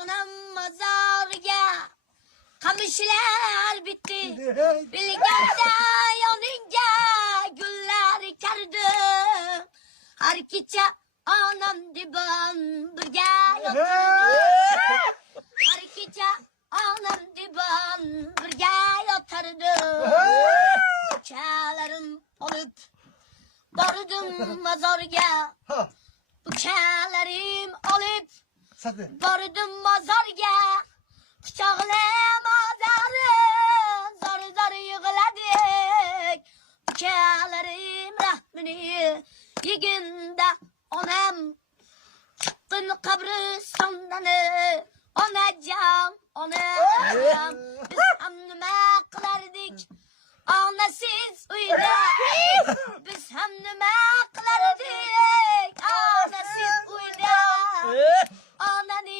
onam mazarga kamışlar bitti. Bilgende yanınca güller kerdi. Her gece anam diban birge yatardı. Her gece anam diban birge yatardı. Bıçaklarım olup bardım mazarga. Bıçaklarım olup bardım mazarga. Bıçaklarım mazarı zar zar yığıladık. Bıçaklarım rahmini yiginde onam çıktın kabristandanı. Onacağım, onacağım. Biz hem nime kılardık anasız uyda. Biz hem nime kılardık anasız uyda.